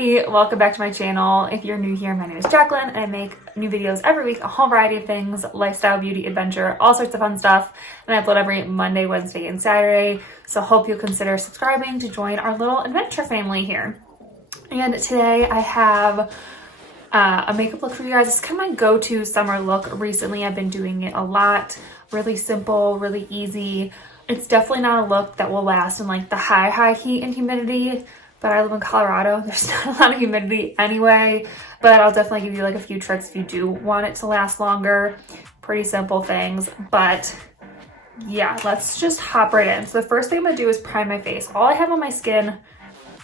everybody, welcome back to my channel. If you're new here, my name is Jacqueline and I make new videos every week, a whole variety of things, lifestyle, beauty, adventure, all sorts of fun stuff, and I upload every Monday, Wednesday, and Saturday, so hope you'll consider subscribing to join our little adventure family here. And today I have a makeup look for you guys. It's kind of my go-to summer look. Recently I've been doing it a lot. Really simple, really easy. It's definitely not a look that will last in like the high heat and humidity, but I live in Colorado. There's not a lot of humidity anyway, but I'll definitely give you like a few tricks if you do want it to last longer. Pretty simple things, but yeah, let's just hop right in. So the first thing I'm gonna do is prime my face. All I have on my skin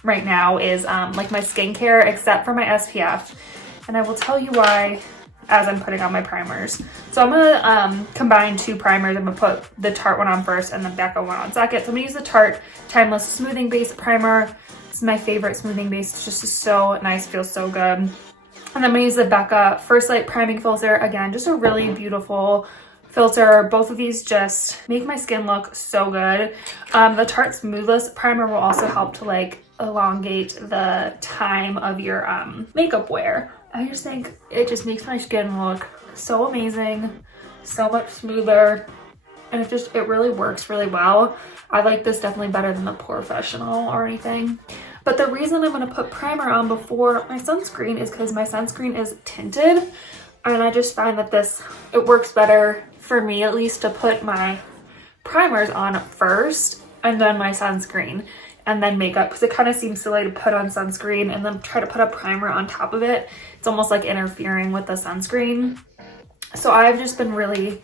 right now is like my skincare except for my SPF, and I will tell you why as I'm putting on my primers. So I'm gonna combine two primers. I'm gonna put the Tarte one on first and the Becca one on second. So I'm gonna use the Tarte Timeless Smoothing Base Primer. This is my favorite smoothing base. It's just so nice, feels so good. And I'm gonna use the Becca First Light Priming Filter. Again, just a really beautiful filter. Both of these just make my skin look so good. The Tarte Smoothless Primer will also help to like elongate the time of your makeup wear. I just think it just makes my skin look so amazing, so much smoother, and it really works really well. I like this definitely better than the Professional or anything. But the reason I'm going to put primer on before my sunscreen is because my sunscreen is tinted, and I just find that it works better for me at least to put my primers on first and then my sunscreen and then makeup, because it kind of seems silly to put on sunscreen and then try to put a primer on top of it. It's almost like interfering with the sunscreen. So I've just been really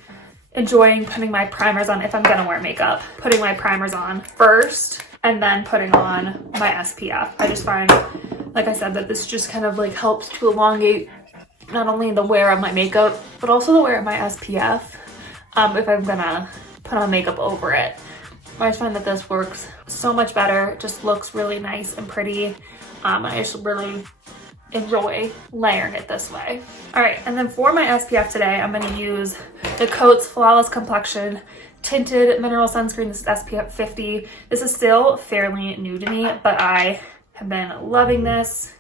enjoying putting my primers on if I'm gonna wear makeup, putting my primers on first and then putting on my SPF. I just find, like I said, that this just kind of like helps to elongate not only the wear of my makeup, but also the wear of my SPF if I'm gonna put on makeup over it. I just find that this works so much better. It just looks really nice and pretty. I just really enjoy layering it this way. All right, and then for my SPF today, I'm gonna use the Coats Flawless Complexion Tinted Mineral Sunscreen. This is SPF 50. This is still fairly new to me, but I have been loving this.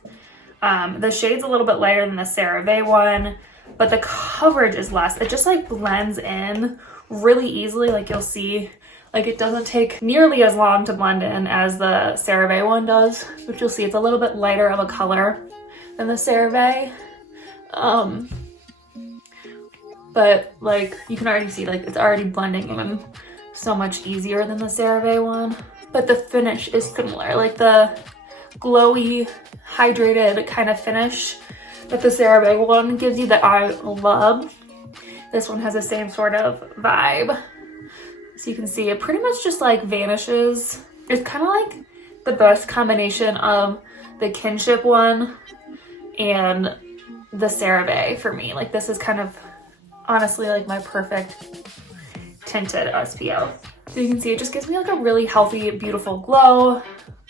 The shade's a little bit lighter than the CeraVe one, but the coverage is less. It just like blends in really easily. Like you'll see, like it doesn't take nearly as long to blend in as the CeraVe one does, which you'll see it's a little bit lighter of a color than the CeraVe. But like you can already see, like it's already blending in so much easier than the CeraVe one. But the finish is similar, like the glowy, hydrated kind of finish that the CeraVe one gives you that I love. This one has the same sort of vibe. So you can see it pretty much just like vanishes. It's kind of like the best combination of the Kinship one and the CeraVe for me. Like this is kind of honestly like my perfect tinted SPF. So you can see it just gives me like a really healthy, beautiful glow,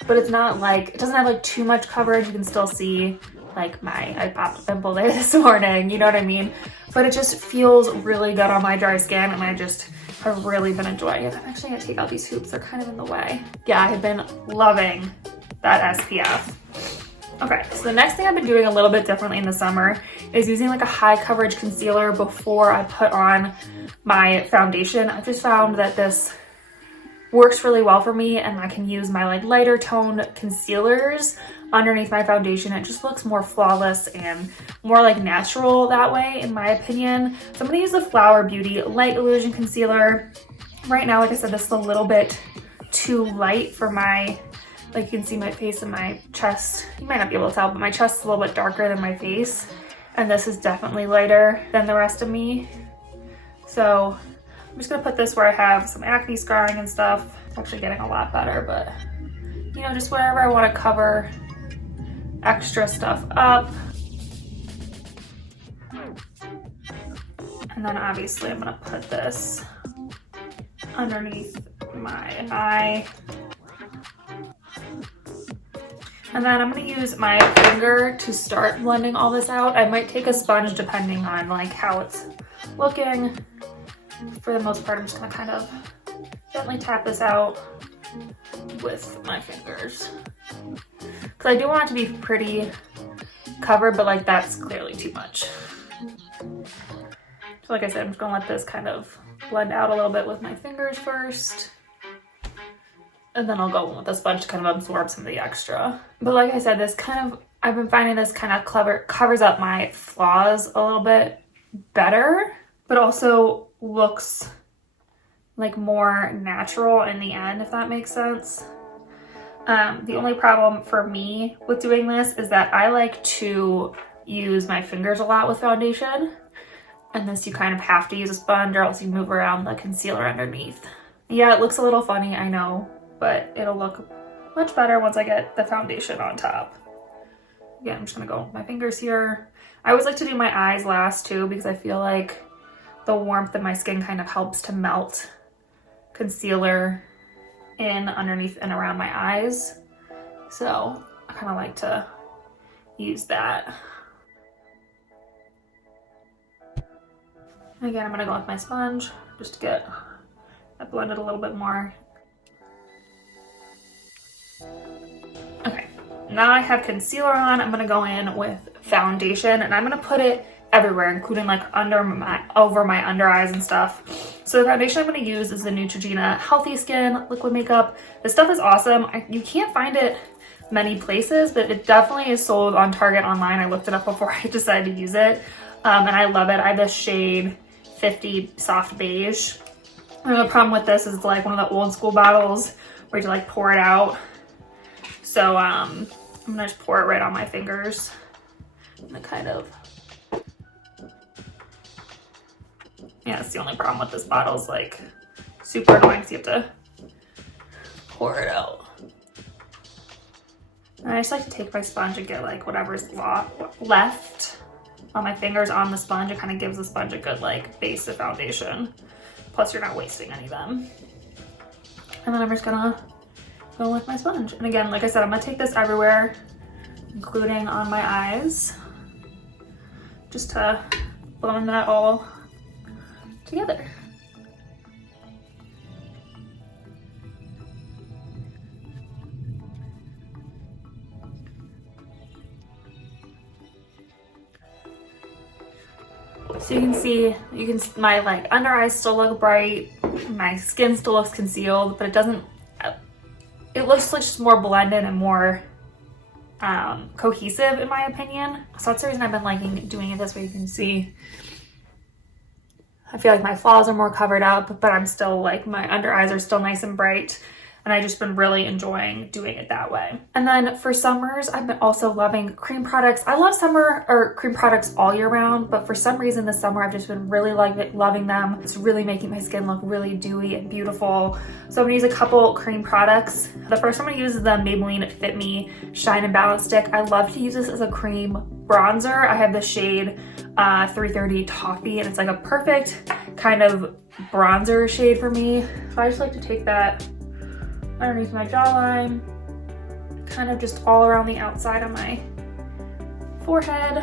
but it's not like, it doesn't have like too much coverage. You can still see like I popped a pimple there this morning, you know what I mean? But it just feels really good on my dry skin, and I've really been enjoying it. I'm actually gonna take out these hoops, they're kind of in the way. Yeah, I have been loving that SPF. Okay, so the next thing I've been doing a little bit differently in the summer is using like a high coverage concealer before I put on my foundation. I just found that this works really well for me, and I can use my like lighter toned concealers underneath my foundation. It just looks more flawless and more like natural that way, in my opinion. So I'm gonna use the Flower Beauty Light Illusion Concealer. Right now, like I said, this is a little bit too light for my, like you can see my face and my chest. You might not be able to tell, but my chest is a little bit darker than my face. And this is definitely lighter than the rest of me. So I'm just gonna put this where I have some acne scarring and stuff. It's actually getting a lot better, but you know, just wherever I wanna cover extra stuff up. And then obviously I'm gonna put this underneath my eye. And then I'm gonna use my finger to start blending all this out. I might take a sponge depending on like how it's looking. For the most part, I'm just gonna kind of gently tap this out with my fingers. because I do want it to be pretty covered, but like that's clearly too much. So like I said, I'm just gonna let this kind of blend out a little bit with my fingers first. And then I'll go in with a sponge to kind of absorb some of the extra. But like I said, this kind of, I've been finding this kind of covers up my flaws a little bit better, but also looks like more natural in the end, if that makes sense. The only problem for me with doing this is that I like to use my fingers a lot with foundation. And this you kind of have to use a sponge or else you move around the concealer underneath. Yeah, it looks a little funny, I know, but it'll look much better once I get the foundation on top. Again, I'm just gonna go with my fingers here. I always like to do my eyes last too because I feel like the warmth in my skin kind of helps to melt concealer in underneath and around my eyes. So I kind of like to use that. Again, I'm gonna go with my sponge just to get that blended a little bit more. Okay, now I have concealer on. I'm gonna go in with foundation and I'm gonna put it everywhere, including like over my under eyes and stuff. So the foundation I'm gonna use is the Neutrogena Healthy Skin Liquid Makeup. This stuff is awesome. You can't find it many places, but it definitely is sold on Target online. I looked it up before I decided to use it. And I love it. I have the shade 50 Soft Beige. And the problem with this is like one of the old school bottles where you like pour it out. So I'm gonna just pour it right on my fingers. And kind of, yeah, that's the only problem with this bottle is like super annoying, so you have to pour it out. And I just like to take my sponge and get like whatever's left on my fingers on the sponge. It kind of gives the sponge a good like base of foundation. Plus you're not wasting any of them. And then I'm just gonna go with my sponge. And again, like I said, I'm gonna take this everywhere, including on my eyes, just to blend that all together. So you can see, my like under eyes still look bright, my skin still looks concealed, but it looks like just more blended and more cohesive in my opinion. So that's the reason I've been liking doing it this way. You can see, I feel like my flaws are more covered up, but I'm still like, my under eyes are still nice and bright. And I've just been really enjoying doing it that way. And then for summers, I've been also loving cream products. I love summer or cream products all year round, but for some reason this summer I've just been really loving them. It's really making my skin look really dewy and beautiful. So I'm gonna use a couple cream products. The first I'm gonna use is the Maybelline Fit Me Shine and Balance Stick. I love to use this as a cream bronzer. I have the shade 330 Toffee, and it's like a perfect kind of bronzer shade for me. So I just like to take that underneath my jawline, kind of just all around the outside of my forehead.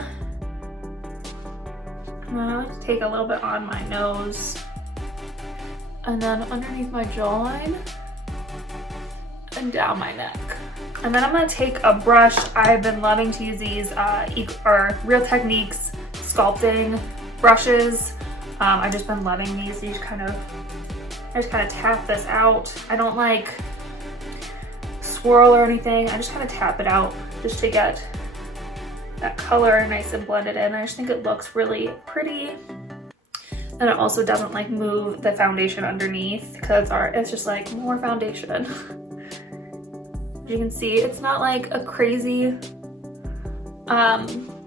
And then I like to take a little bit on my nose and then underneath my jawline and down my neck. And then I'm gonna take a brush. I've been loving to use these Real Techniques sculpting brushes. I've just been loving these. I just kind of tap this out. I don't like swirl or anything. I just kind of tap it out just to get that color nice and blended in. I just think it looks really pretty. And it also doesn't like move the foundation underneath because it's just like more foundation. As you can see, it's not like a crazy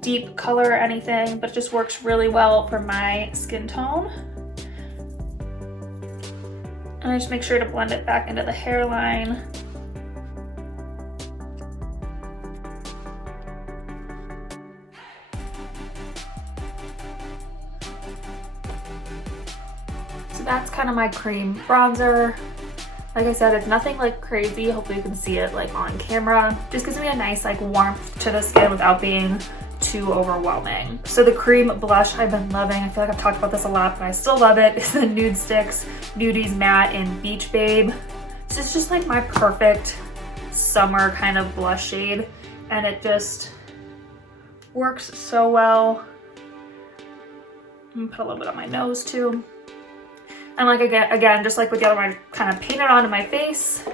deep color or anything, but it just works really well for my skin tone. And I just make sure to blend it back into the hairline. So that's kind of my cream bronzer. Like I said, it's nothing like crazy. Hopefully you can see it like on camera. Just gives me a nice like warmth to the skin without being too overwhelming. So the cream blush I've been loving, I feel like I've talked about this a lot, but I still love it. It's the Nude Sticks Nudies Matte in Beach Babe. This is just like my perfect summer kind of blush shade. and it just works so well. I'm gonna put a little bit on my nose too. And like again, just like with the other one, I kind of paint it onto my face.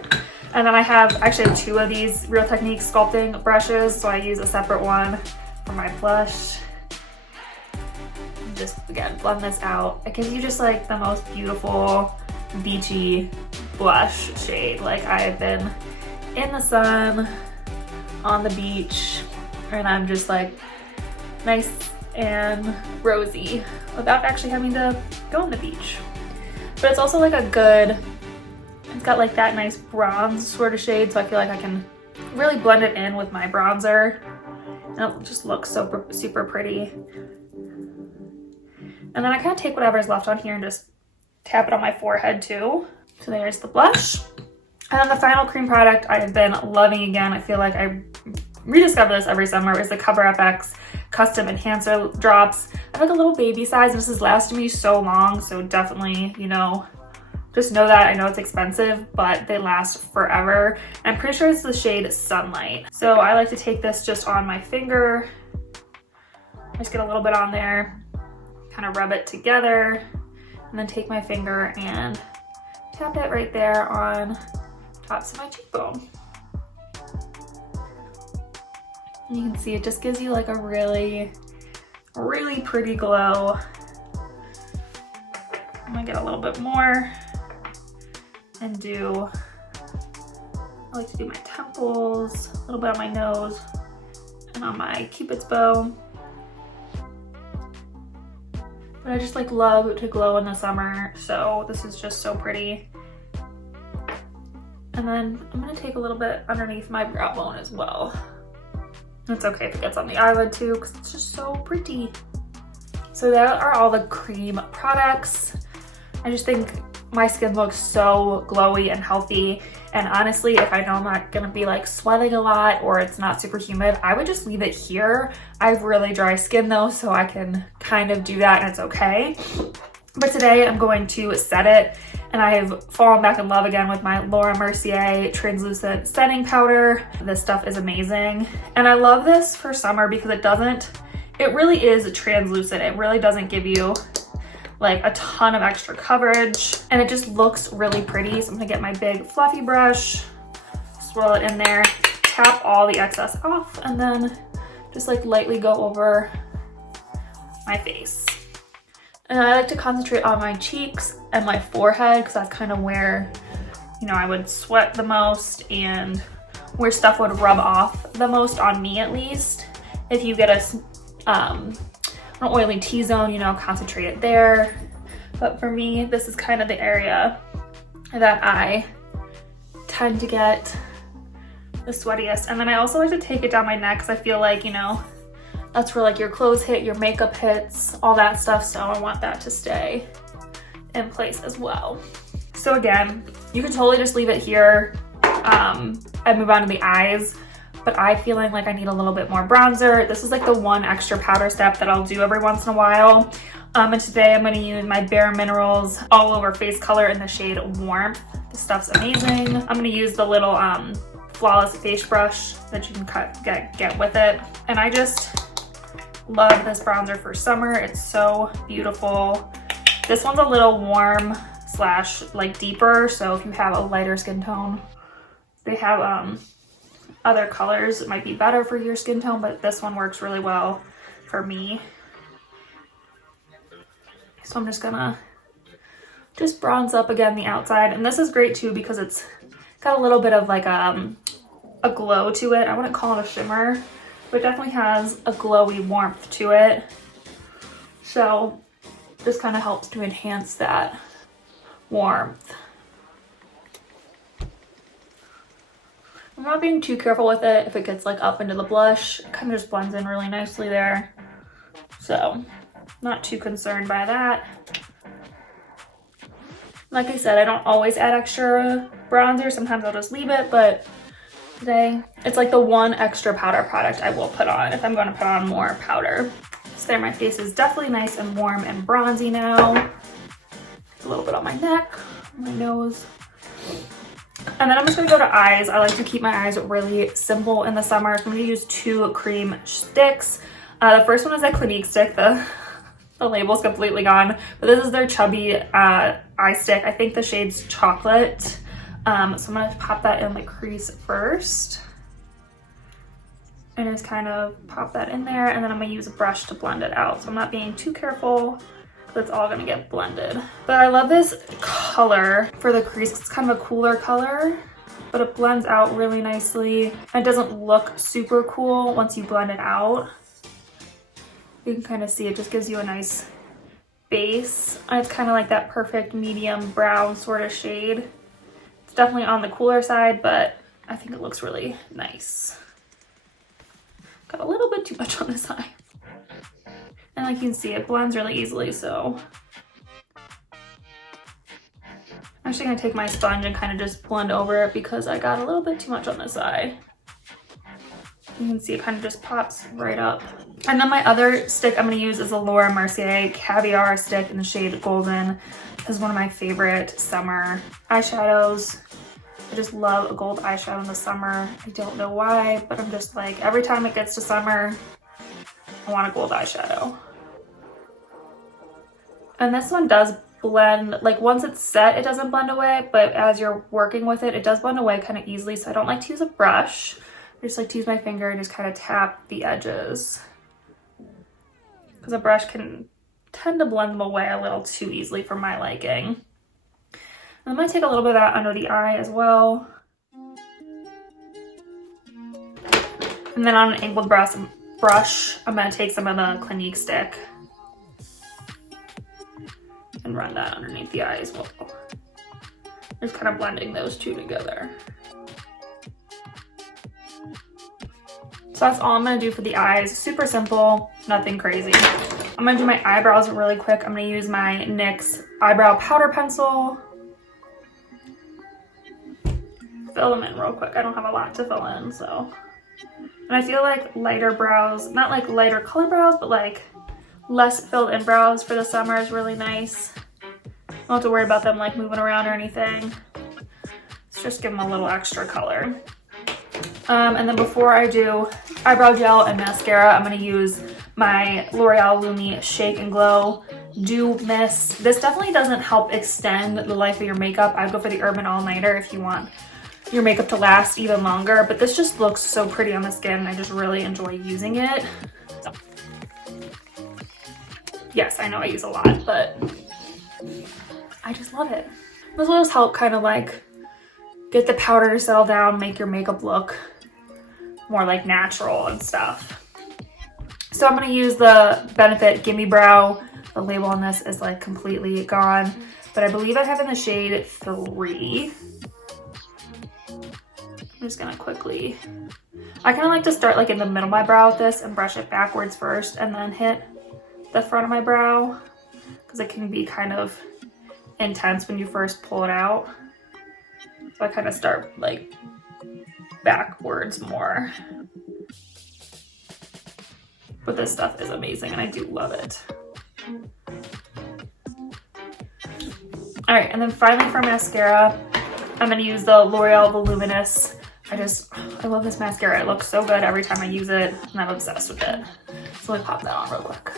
And then I actually have 2 of these Real Technique sculpting brushes, so I use a separate one for my blush. And just again, blend this out. It gives you just like the most beautiful beachy blush shade. Like I have been in the sun on the beach and I'm just like nice and rosy without actually having to go on the beach. But it's also like it's got like that nice bronze sort of shade, so I feel like I can really blend it in with my bronzer and it just looks so super pretty. And then I kind of take whatever's left on here and just tap it on my forehead too. So there's the blush. And then the final cream product I have been loving again, I feel like I rediscover this every summer, is the Cover FX Custom Enhancer Drops. I have like a little baby size and this has lasted me so long, so definitely, you know, just know that. I know it's expensive, but they last forever. I'm pretty sure it's the shade Sunlight. So I like to take this just on my finger, just get a little bit on there, kind of rub it together, and then take my finger and tap it right there on tops of my cheekbone. And you can see it just gives you like a really pretty glow. I'm gonna get a little bit more and I like to do my temples, a little bit on my nose, and on my Cupid's bow. But I just like love to glow in the summer, so this is just so pretty. And then I'm gonna take a little bit underneath my brow bone as well. It's okay if it gets on the eyelid too, because it's just so pretty. So there are all the cream products. I just think my skin looks so glowy and healthy. And honestly, if I know I'm not gonna be like sweating a lot or it's not super humid, I would just leave it here. I have really dry skin though, so I can kind of do that and it's okay. But today I'm going to set it, and I have fallen back in love again with my Laura Mercier translucent setting powder. This stuff is amazing. And I love this for summer because it really is translucent. It really doesn't give you like a ton of extra coverage, and it just looks really pretty. So I'm gonna get my big fluffy brush, swirl it in there, tap all the excess off, and then just like lightly go over my face. And I like to concentrate on my cheeks and my forehead because that's kind of where, you know, I would sweat the most and where stuff would rub off the most, on me at least. If you get an oily T-zone, you know, concentrate it there. But for me, this is kind of the area that I tend to get the sweatiest. And then I also like to take it down my neck because I feel like, you know, that's where like your clothes hit, your makeup hits, all that stuff. So I want that to stay in place as well. So again, you can totally just leave it here and move on to the eyes. But I'm feeling like I need a little bit more bronzer. This is like the one extra powder step that I'll do every once in a while. And today I'm going to use my Bare Minerals All Over Face Color in the shade Warmth. This stuff's amazing. I'm going to use the little Flawless face brush that you can get with it. And I just love this bronzer for summer. It's so beautiful. This one's a little warm slash like deeper, so if you have a lighter skin tone, they have other colors that might be better for your skin tone, but this one works really well for me. So I'm just gonna bronze up again the outside, and this is great too because it's got a little bit of like a glow to it. I wouldn't call it a shimmer, but it definitely has a glowy warmth to it. So this kind of helps to enhance that warmth. I'm not being too careful with it. If it gets like up into the blush, it kind of just blends in really nicely there. So not too concerned by that. Like I said, I don't always add extra bronzer. Sometimes I'll just leave it, but today it's like the one extra powder product I will put on if I'm going to put on more powder. So there, my face is definitely nice and warm and bronzy now. A little bit on my neck, my nose. And then I'm just gonna go to eyes. I like to keep my eyes really simple in the summer. So I'm gonna use 2 cream sticks. The first one is a Clinique stick. The label's completely gone, but this is their chubby eye stick. I think the shade's chocolate. So I'm gonna pop that in the crease first. And just kind of pop that in there, and then I'm gonna use a brush to blend it out. So I'm not being too careful, but it's all gonna get blended. But I love this color for the crease. It's kind of a cooler color, but it blends out really nicely. And it doesn't look super cool once you blend it out. You can kind of see it just gives you a nice base. And it's kind of like that perfect medium brown sort of shade. It's definitely on the cooler side, but I think it looks really nice. Got a little bit too much on this eye. And like you can see, it blends really easily, so. I'm actually gonna take my sponge and kind of just blend over it because I got a little bit too much on this eye. You can see it kind of just pops right up. And then my other stick I'm gonna use is a Laura Mercier Caviar stick in the shade Golden. This is one of my favorite summer eyeshadows. I just love a gold eyeshadow in the summer. I don't know why, but I'm just like, every time it gets to summer, I want a gold eyeshadow. And this one does blend, like once it's set, it doesn't blend away, but as you're working with it, it does blend away kind of easily. So I don't like to use a brush. I just like to use my finger and just kind of tap the edges. Because a brush can tend to blend them away a little too easily for my liking. I'm going to take a little bit of that under the eye as well. And then on an angled brush, I'm going to take some of the Clinique stick and run that underneath the eye as well. Just kind of blending those two together. So that's all I'm going to do for the eyes. Super simple, nothing crazy. I'm going to do my eyebrows really quick. I'm going to use my NYX eyebrow powder pencil. Fill them in real quick. I don't have a lot to fill in, so. And I feel like lighter brows, not like lighter color brows, but like less filled in brows for the summer is really nice. I don't have to worry about them like moving around or anything. Let's just give them a little extra color. And then before I do eyebrow gel and mascara, I'm going to use my L'Oreal Lumi Shake and Glow Dew Mist. This definitely doesn't help extend the life of your makeup. I'd go for the Urban All Nighter if you want your makeup to last even longer, but this just looks so pretty on the skin. I just really enjoy using it. So. Yes, I know I use a lot, but I just love it. This will just help kind of like get the powder to settle down, make your makeup look more like natural and stuff. So I'm gonna use the Benefit Gimme Brow. The label on this is like completely gone, but I believe I have in the shade 3. I'm just gonna quickly, I kind of like to start like in the middle of my brow with this and brush it backwards first and then hit the front of my brow because it can be kind of intense when you first pull it out. So I kind of start like backwards more. But this stuff is amazing and I do love it. All right, and then finally for mascara, I'm gonna use the L'Oreal Voluminous. I love this mascara. It looks so good every time I use it and I'm obsessed with it. So let me pop that on real quick.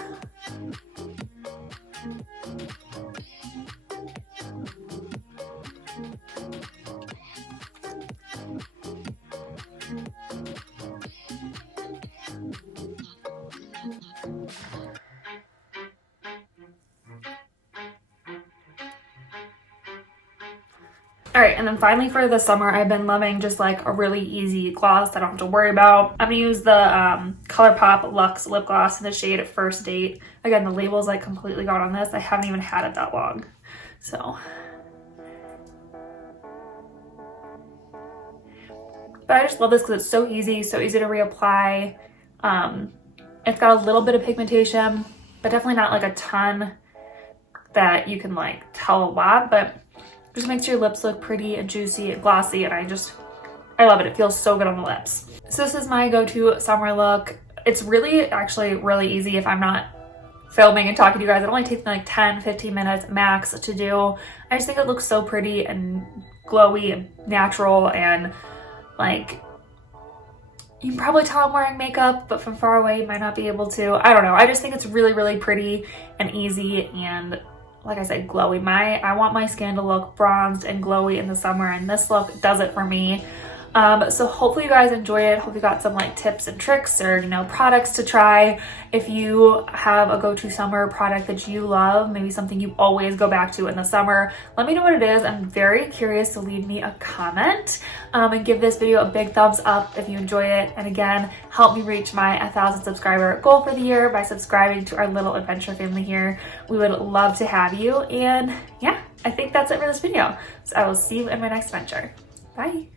All right, and then finally for the summer, I've been loving just like a really easy gloss that I don't have to worry about. I'm gonna use the ColourPop Luxe Lip Gloss in the shade First Date. Again, the label's like completely gone on this. I haven't even had it that long. So. But I just love this because it's so easy to reapply. It's got a little bit of pigmentation, but definitely not like a ton that you can like tell a lot, but just makes your lips look pretty and juicy and glossy, and I love it. It feels so good on the lips. So this is my go-to summer look. It's actually really easy if I'm not filming and talking to you guys. It only takes me like 10-15 minutes max to do. I just think it looks so pretty and glowy, natural, and like, you can probably tell I'm wearing makeup, but from far away you might not be able to. I don't know. I just think it's really, really pretty and easy, and like I said, glowy. I want my skin to look bronzed and glowy in the summer, and this look does it for me. So hopefully you guys enjoy it. Hope you got some like tips and tricks or, you know, products to try. If you have a go-to summer product that you love, maybe something you always go back to in the summer, let me know what it is. I'm very curious, so leave me a comment, and give this video a big thumbs up if you enjoy it. And again, help me reach my 1,000 subscriber goal for the year by subscribing to our little adventure family here. We would love to have you. And yeah, I think that's it for this video. So I will see you in my next adventure. Bye.